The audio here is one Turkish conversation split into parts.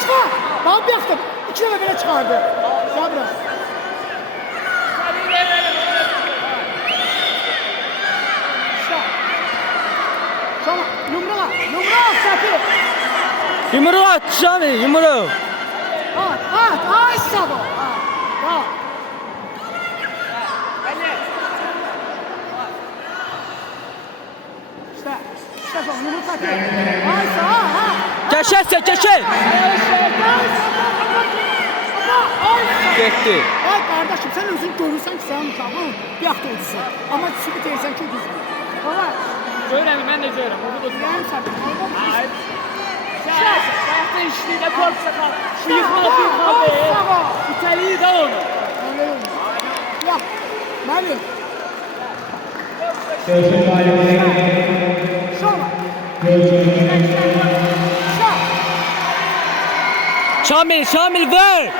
Çıkar. Ben bir yaptım. İki tane böyle çıkardı. Gel buraya. Şama, yumruğa Safi. Yumruğu at Şami, yumruğu. Ay sabah. Ha. İşte şama, yumruğa Safi. Ay sabah. Geçerse, geçer. Gitti. Ay kardeşim sen özün görürsən ki sen uşağın bir hafta oldusun. Ama sübut eysən ki düzgün. Baba. Görürəm, mən də görürəm. Onu da Yani sen. Ay. Şahta işliylə korksa kal. Yıkma. İtəliyi də onu. Yap. Məlim. Şama. Şamil ver.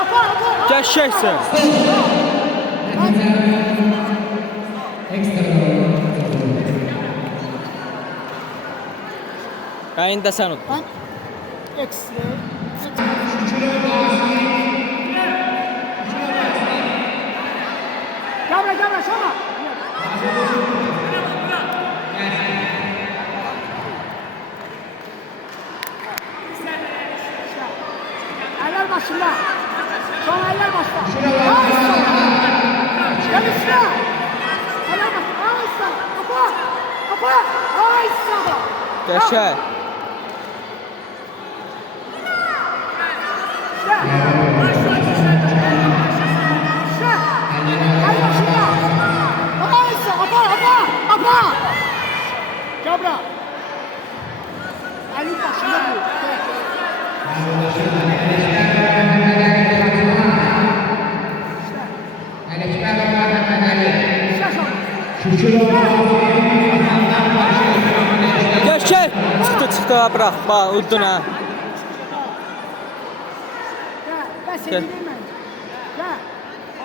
Apa. Geçerse. Kayın da sen ol. Ben ekstra. Gel şama. Eller başında. Şama eller başında. Gel üstüne. Eller başında. Ay sana. Apa. Ay sana. Geçer. Cabra. Ali başında bu. Geçer. Çıktı bırak. Bak uddun ha. Ben seni bilmem.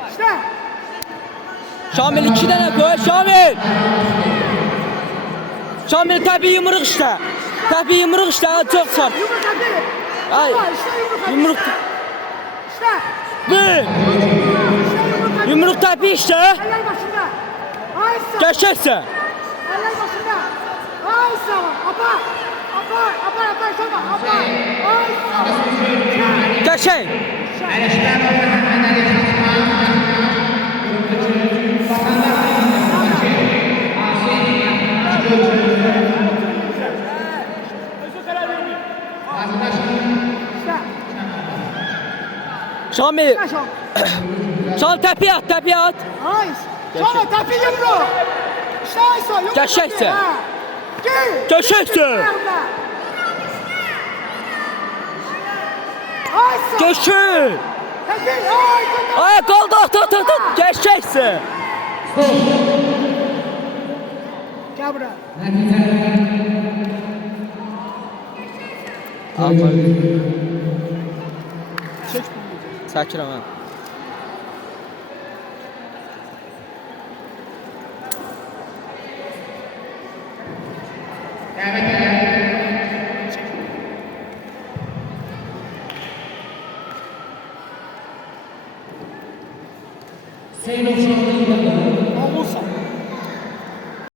İşte. Şamil 2 tane koy Şamil. Şamil tabi yumruk işte. Tabi yumruk işte çok sert. Ay. Yumruk. İşte. Bir. Yumruk tabi işte. Eller başında. Ay sağ. Geçerse. Eller başında. Ay sağ. Apa şoma. Apa. Ay sağ. Geçer. Şamil. Şamil tepi at. Ay. Şoma tapi yumru. İşte ay sağ. Yumru. Geçerse. Geçerse. Ay sağ. Geçer. Ay kaldı. Tut. Geçerse. Gel buraya. Sakin ol. Sayın Hocam,